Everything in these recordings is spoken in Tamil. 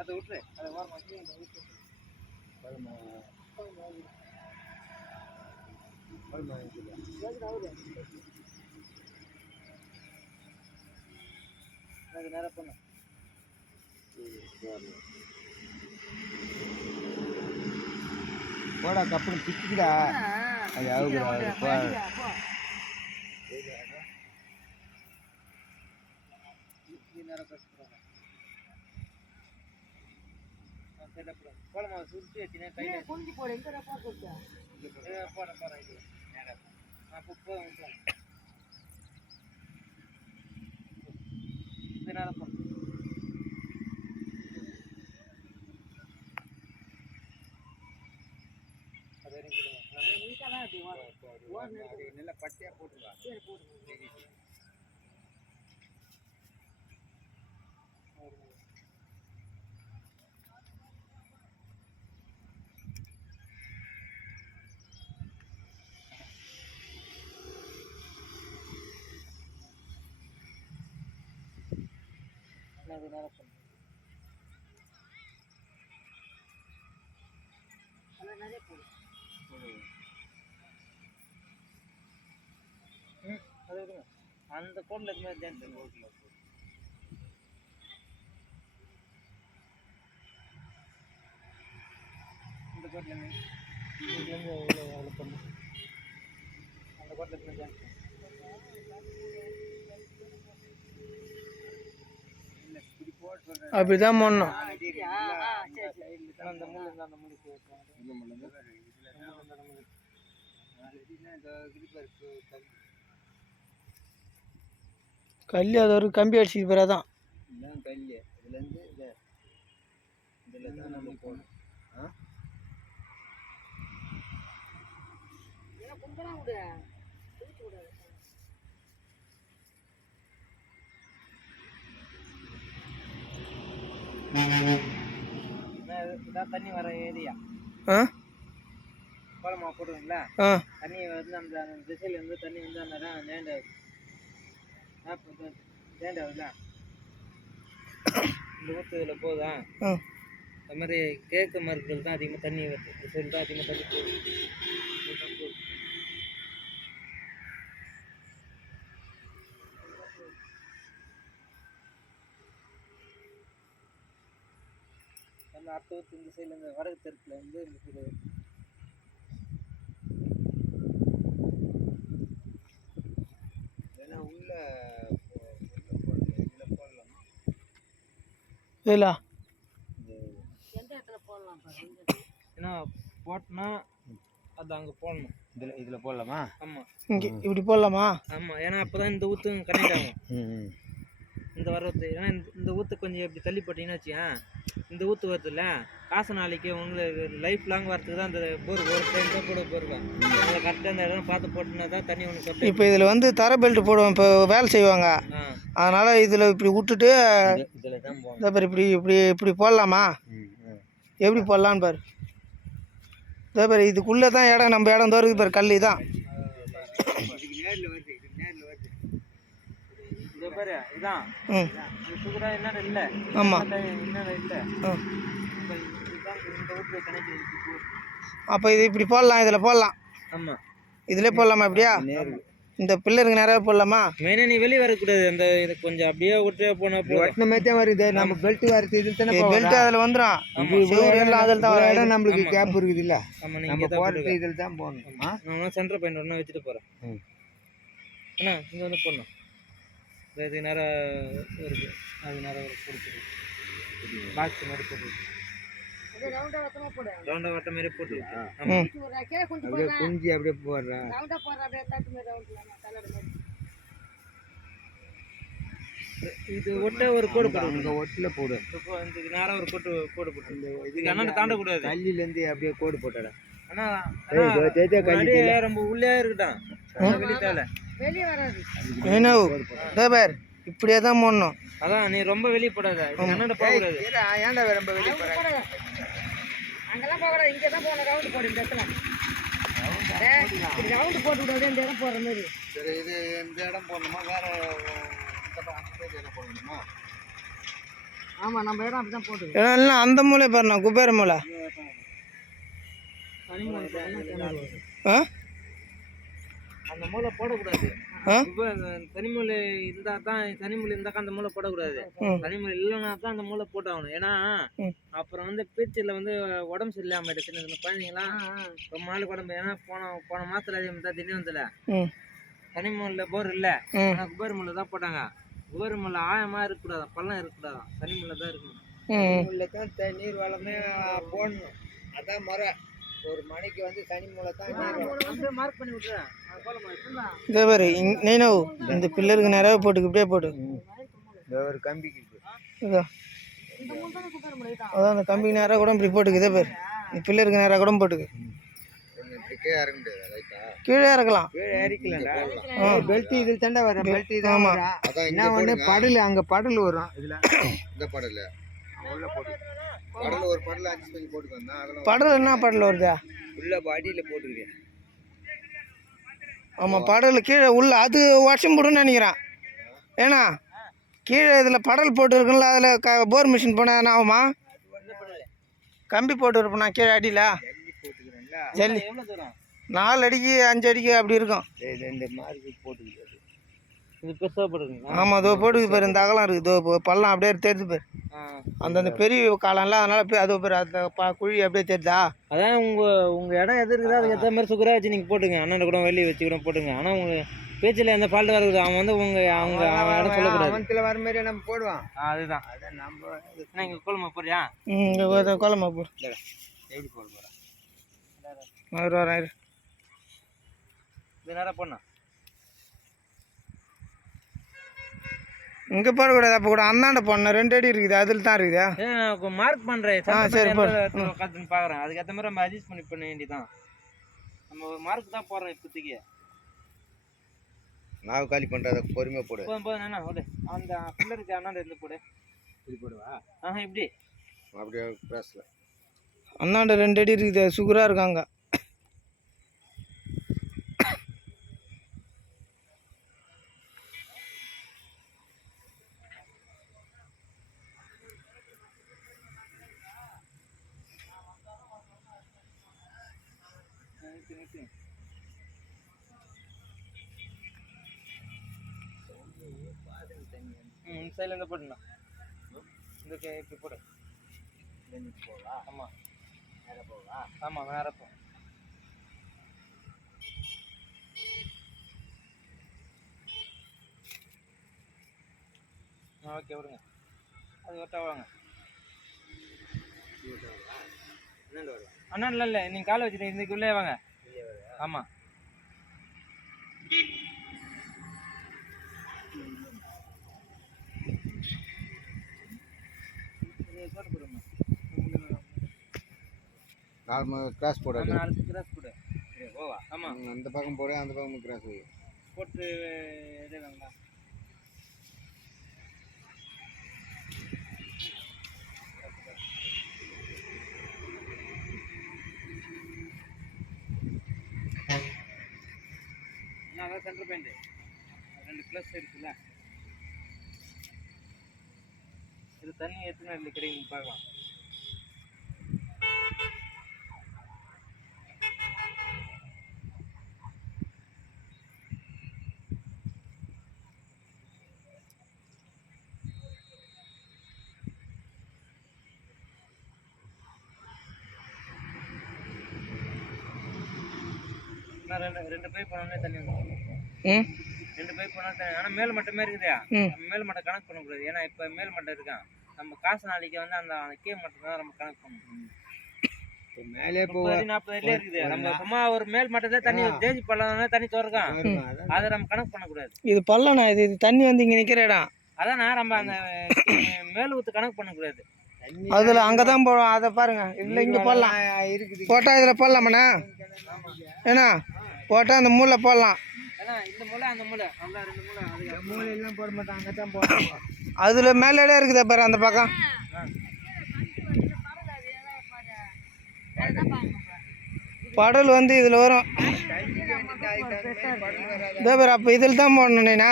அதை விட்டுரு, அதை வாரம் வச்சு அது நேரம் பண்ண போடா கப்புன்னு பிச்சுக்குடா. அது அவுக்குடா கோலமா சுருட்டி வச்சுனா கையில் குஞ்சு போட எங்கே போட போகிறேன் இது நேரம் அப்போ போதும் இது நேரம் போகிறேன் அது வரைக்கும் நல்லா பட்டையாக போட்டுருவா. அது நேரம் பண்ணு நிறைய போடு. அது விடுங்க, அந்த கோட்டில் இது மாதிரி டான்ஸ் இந்த கோட்டில் இதுலேருந்து எவ்வளோ பண்ணு அந்த கோட்டில் இது மாதிரி டான்ஸ் அப்படிதான் பண்ணணும். கல் அது ஒரு கம்பி அடிச்சு பிறதான் கல் இதுலேருந்து இதில் தான் நம்ம போகணும். இதான் தண்ணி வர ஏரியா. கோலமா போடுவீங்களா? தண்ணி வந்து அந்த திசையிலேருந்து தண்ணி வந்து அந்த லேண்ட் ஆகுதுல்ல இந்த ஊற்று இதில் போகுதா? அது மாதிரி கிழக்கு மருத்துவர்கள் தான் அதிகமாக தண்ணி வருது, திசையில் தான் அதிகமாக தண்ணி போகுது. அந்த அடுத்த ஊற்று இந்த சைடில் இந்த வடக்கு தெற்கில் வந்து இந்த சைடு ஏன்னா உள்ள இதில் போடலாமா? இல்லை எந்த இடத்துல போடலாம்? ஏன்னா போட்டோன்னா அது அங்கே போடணும். இதில் போடலாமா? ஆமாம், இங்கே இப்படி போடலாமா? ஆமாம், ஏன்னா அப்போ தான் இந்த ஊற்று கனெக்ட் ஆகும். இந்த வர்றது ஏன்னா இந்த ஊற்று கொஞ்சம் எப்படி தள்ளி போட்டிங்கன்னா வச்சுக்கேன், இந்த ஊற்று வருதுல்ல காசு நாளைக்கு உங்களுக்கு லைஃப் லாங் வரதுக்கு தான் அந்த போர் ஒரு டைம் தான் போட போடுவேன். அதை கரெக்டாக அந்த இடம் பார்த்து போட்டுனா தான் தண்ணி ஒன்று. இப்போ இதில் வந்து தர பெல்ட் போடுவோம், இப்போ வேலை செய்வாங்க, அதனால் இதில் இப்படி விட்டுட்டு இதில் தான் போகணும். இதோ பாரு இப்படி இப்படி இப்படி போடலாமா? எப்படி போடலான்னு பாரு. இதோ பாரு இதுக்குள்ளே தான் இடம், நம்ம இடம் தோறுது பாரு, கல் தான். அப்போ இது இப்படி போடலாம், இதில் போடலாம். ஆமாம், இதில் போடலாமா? இப்படியா இந்த பில்லருக்கு நிறைய போடலாமா? மெயினாக நீ வெளியே வரக்கூடாது, அந்த இது கொஞ்சம் அப்படியே விட்டே போனால் ஒட்டின மாதிரி தான் வருது. நம்ம பெல்ட் வரது இதில் தானே, பெல்ட் அதில் வந்துடும். அதில் தான் இடம் நம்மளுக்கு கேப் இருக்குது இல்லை? ஆமாம், நீங்கள் போகிறது இதில் தான் போகணும். நான் சென்டர் பாயிண்ட் ஒன்றா வச்சுட்டு போகிறேன். அண்ணா இங்கே வந்து போடணும். இது நேரம் வருது, அது நேரம் கொடுத்துரு பாக்ஸ் மாதிரி போட்டு ரவுண்டா வட்ட மாதிரி போட்டு குஞ்சு அப்படியே போடுறேன். இது ஒட்ட ஒரு கோடு போடுங்க, ஒட்டில் போடு. இதுக்கு நேரம் ஒரு கோடு போட்டு இதுக்கு அண்ணன் தாண்டக்கூடாது. கல்லிலேருந்து அப்படியே கோடு போட்டுறேன். ஆனால் ரொம்ப உள்ளே இருக்கட்டும், வெளியே வெளியே வராது. இப்படியே தான் போடணும். அதான் நீ ரொம்ப வெளியே போடாத, அண்ணன் போகக்கூடாது. ஏன்டா ரொம்ப வெளியே போடாத? அங்கெல்லாம் போகக்கூடாது, இங்கே தான் போகணும். ரவுண்டு போடு, இந்த இடத்துல ரவுண்டு போட்டு விடாது, இந்த இடம் போடுற மாதிரி. சரி, இது இந்த இடம் போடணுமா? வேற இடம் போடணுமா? ஆமாம் நம்ம இடம் அப்படி தான் போட்டு இடம் இல்லை அந்த மூளை பாருண்ணா குபேர மூளை ஆ அந்த மூளை போடக்கூடாது. தனிமூலை இருந்தால் தான் தனிமூலை இருந்தாக்கா அந்த மூளை போடக்கூடாது. தனிமூலை இல்லைன்னா தான் அந்த மூளை போட்டாகணும். ஏன்னா அப்புறம் வந்து பேச்சில் வந்து உடம்பு சரியில்லாம சின்ன சின்ன குழந்தைங்களாம் ரொம்ப நாளுக்கு உடம்பு. ஏன்னா போன மாசத்துல அதே மாதிரி தான் திடீர்னு வந்தல தனிமூலையில போர் இல்லை, ஆனால் குபேர மூலை தான் போட்டாங்க. குபேர மூலை ஆழமா இருக்கக்கூடாது, பள்ளம் இருக்கக்கூடாது, தனிமூலை தான் இருக்கணும். தனிமூலை தான் நீர் வளமே போடணும். அதான் முறை. ஒரு மணிக்கு வந்து தனி மூளை தான் மார்க் பண்ணி விட்டுறேன். இதே பாரு நீனோ இந்த பில்லருக்கு நிறைய போட்டுக்கு இப்படியே போட்டு ஒரு கம்பிக்கு இதோ அதான் அந்த கம்பிக்கு நேராக கூட இப்படி போட்டுக்கு. இதே பேர் இந்த பில்லருக்கு நேராக கூட போட்டுக்கு. கீழே இறக்கலாம். கீழே இறக்கலாம். பெல்ட் இதில் தண்டை வரும். பெல்ட் இது. ஆமாம். என்ன ஒன்று படல் அங்கே படல் வரும். இதில் இந்த படல் உள்ள போட்டு படல் ஒரு படல் 5 பண்ணி போட்டுக்கோங்க. படல் என்ன படல் வருதா உள்ள அடியில் போட்டுக்கிறேன். ஆமாம் படல் கீழே உள்ள அது வருஷம் போடுன்னு நினைக்கிறேன். ஏன்னா கீழே இதில் படல் போட்டு இருக்குல்ல, அதில் போர் மிஷின் போனால் என்ன ஆகுமா? கம்பி போட்டு இருப்பேன் நான் கீழே அடியில் ஜல்லி 4 அடிக்கு 5 அடிக்கு அப்படி இருக்கும். இந்த மாதிரி போட்டுக்கிட்டு இது பெருசாக போட்டுருங்க. ஆமாம் இதோ போட்டுக்கு பேர் இந்த அகலம் இருக்குது. இதோ பள்ளம் அப்படியே தெரியுது பேர் அந்த பெரிய காலம்ல, அதனால அதோ பேர் அந்த குழி அப்படியே தெரியுதா. அதான் உங்கள் இடம் எது இருக்குதோ அதுக்கு ஏற்ற மாதிரி சுகராக வச்சு நீங்கள் போட்டுங்க. அண்ணன் கூட வெளியே வச்சு கூட போட்டுங்க. ஆனால் உங்கள் பேச்சில் எந்த ஃபால்ட்டு வருது அவன் வந்து அவங்க இடம் சொல்லக்கூடாது. அவன்ல வர மாதிரி நம்ம போடுவான். அதுதான் அதான் நம்ம இங்கே கோலமா போறியா? இங்கே கோலமா போ. எப்படி போட போகிறேன்? இது நேரம் போடணும். இங்கே போடக்கூடாது. அப்போ கூட அந்தாண்ட போடணும். 2 அடி இருக்குது, அதில் தான் இருக்குதா? மார்க் பண்ணுறேன். சரி கற்றுன்னு பார்க்குறேன். அதுக்கேற்ற மாதிரி நம்ம அட்ஜஸ்ட் பண்ண வேண்டியதான். நம்ம ஒரு மார்க் தான் போடுறோம் இப்போதைக்கு. நான் காலி பண்ணுறத பொறுமையாக போடு. போதும் என்ன விடு. அந்த பில்லருக்கு அண்ணாண்ட இருந்து போடு. இப்படி போடுவா? இப்படி அப்படியே கிராஸில் அண்ணாண்ட 2 அடி இருக்குது, சுகராக இருக்காங்க. சைட்லேருந்து போட்டுண்ணா. இந்த இப்படி போடு. போவா? ஆமாம் நேராக போவா? ஆமாம் நேராக போ. ஓகே விடுங்க. அது ஒட்டா வாங்க. அண்ணா இல்லை நீங்கள் காலை வச்சுட்டு இன்னைக்கு உள்ளே வாங்க. ஆமாம் கிராஸ் போட 4 கிராஸ் போடு. ஓவா? ஆமாம் அந்த பக்கம் போடு, அந்த பக்கம் கிராஸ் போட்டு இதே வேண்டாம். அதான் சென்டர் பாயிண்ட் 2 ப்ளஸ் இருக்குல்ல. இது தண்ணி எத்தனை இல்லை கிடைக்கும் பார்க்கலாம். ரெண்டு பைப் போனோம்னே தண்ணி வந்துடும். 2 பைப் போனால் தண்ணி. ஆனால் மேல் மட்டமே இருக்குதா? மேல் மட்டம் கணக்கு பண்ணக்கூடாது. ஏன்னா இப்போ மேல் மட்டம் இருக்கான். நம்ம காசு நாளைக்கு வந்து அந்த கீழ் மட்டம் தான் நம்ம கணக்கு பண்ணணும். மேலே 40 அடியிலே இருக்குது. நம்ம சும்மா ஒரு மேல் மட்டத்தில் தண்ணி தேஞ்சி பள்ளம் தண்ணி திறக்கான். அதை நம்ம கணக்கு பண்ணக்கூடாது. இது பள்ளம்ண்ணா. இது தண்ணி வந்து இங்கே நிற்கிற இடம். அதான் நம்ம அந்த மேல் ஊற்று கணக்கு பண்ணக்கூடாது. அதில் அங்கே தான் போடும். அதை பாருங்க. இதில் இங்கே போடலாம் இருக்குது. போட்டால் இதில் போடலாமாண்ணா? ஏன்னா போட்டால் அந்த மூளை போடலாம். இந்த மூளை அந்த மூளை நல்லா 2 மூளை. அது மூளையெல்லாம் போட மாட்டாங்க. அங்கே தான் போடுறாங்க. அதில் மேலே இருக்குதா பாரு அந்த பக்கம். படல் வந்து இதில் வரும். இதோ பேர் அப்போ இதில் தான் போடணுண்ணா.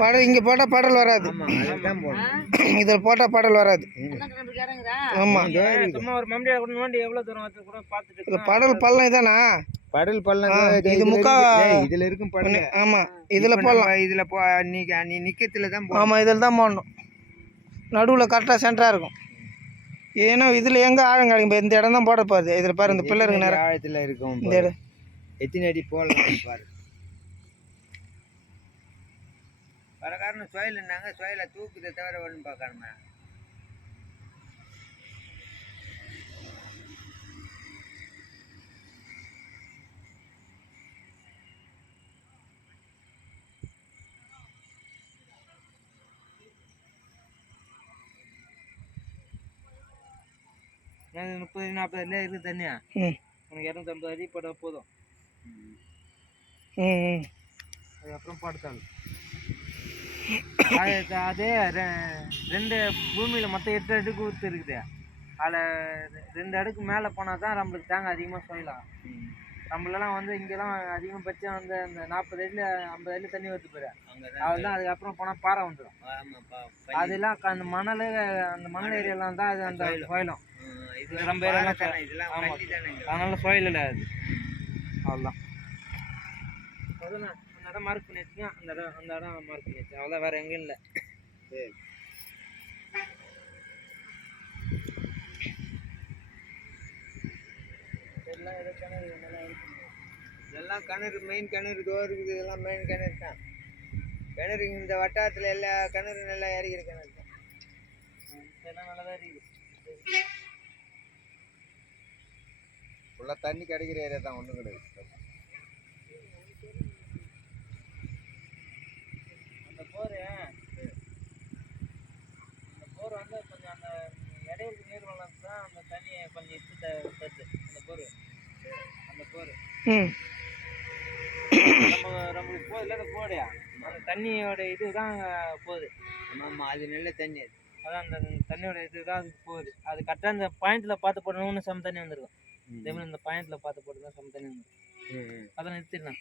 படல் இங்கே போட்டால் படல் வராது. இதில் போட்டால் படல் வராது. ஆமாம், இது படல் பள்ளம் இதானா? படல் பள்ளம் இது முக்கா இதில் இருக்கும் படல். ஆமாம், இதில் போடலாம். இதில் நீ நிற்கத்தில் தான் ஆமாம், இதில் தான் போடணும். நடுவில் கரெக்டாக சென்டராக இருக்கும். ஏன்னா இதில் எங்கே ஆழம் கிடைக்கும்? இந்த இடம் தான் போட போகுது. இதில் பாரு, இந்த பில்லருக்கு நேரம் ஆழத்தில் இருக்கும். இந்த இடம் எத்தனை அடி போடலாம் பாரு. வர காரணம் சுயலுன்னாங்க, சுயலை தூக்குதை தவிர ஒன்றும் பார்க்கணுமே. எனக்கு 30-40 அடியில் இருக்குது தண்ணியா. உனக்கு 250 அடி போட்டால் போதும். அதுக்கப்புறம் போட்டால் அதே 2 பூமியில் மொத்தம் 8 அடுக்கு ஊற்று இருக்குது. அதில் 2 அடுக்கு மேலே போனால் தான் நம்மளுக்கு தேங்காய் அதிகமாக சொல்லலாம். நம்மளெல்லாம் வந்து இங்கெல்லாம் அதிகமாக பட்சம் வந்து அந்த 40 அடியில் 50 அடியில் தண்ணி ஊற்று போயிடு. அதெல்லாம் அதுக்கப்புறம் போனால் பாறை வந்துடும். அதெல்லாம் அந்த மணல் ஏரியாலாம் தான் அது அந்த கோயிலும். இது நம்ம அதனால கோயில் இல்லை அது. அவ்வளோதான். அதுதான் அந்த இடம் மார்க் பண்ணி வச்சுங்க. அந்த இடம் மார்க் பண்ணி வச்சு அவ்வளோதான், வேறு எங்கேயும் இல்லை. இதெல்லாம் கிணறு, மெயின் கிணறு இதோ இருக்குது. இதெல்லாம் மெயின் கிணறு தான். கிணறு இந்த வட்டாரத்தில் எல்லா கிணறு நல்லா இறக்கிற கிணறு தான். இதெல்லாம் நல்லா தான் இருக்குது. ஃபுல்லாக தண்ணி கிடைக்கிற ஏரியா தான், ஒன்றும் கிடையாது. அந்த போர் வந்து கொஞ்சம் அந்த இடையில நீர் வளர்ந்து தான் அந்த தண்ணியை கொஞ்சம் இட்டு தருது. அந்த போர் நம்மளுக்கு போதில்ல அந்த போடையா, அந்த தண்ணியோட இது தான் போகுது. ஆமாம், அது நல்ல தண்ணி. அது அதான் அந்த தண்ணியோட இது தான் அதுக்கு போகுது. அது கரெக்டாக அந்த பாயிண்டில் பார்த்து போடணும்னு சம தண்ணி வந்துருக்கும். அதே மாதிரி இந்த பாயிண்டில் பார்த்து போட்டு தான் சம தண்ணி வந்துடும். அதை நிறுத்திடலாம்.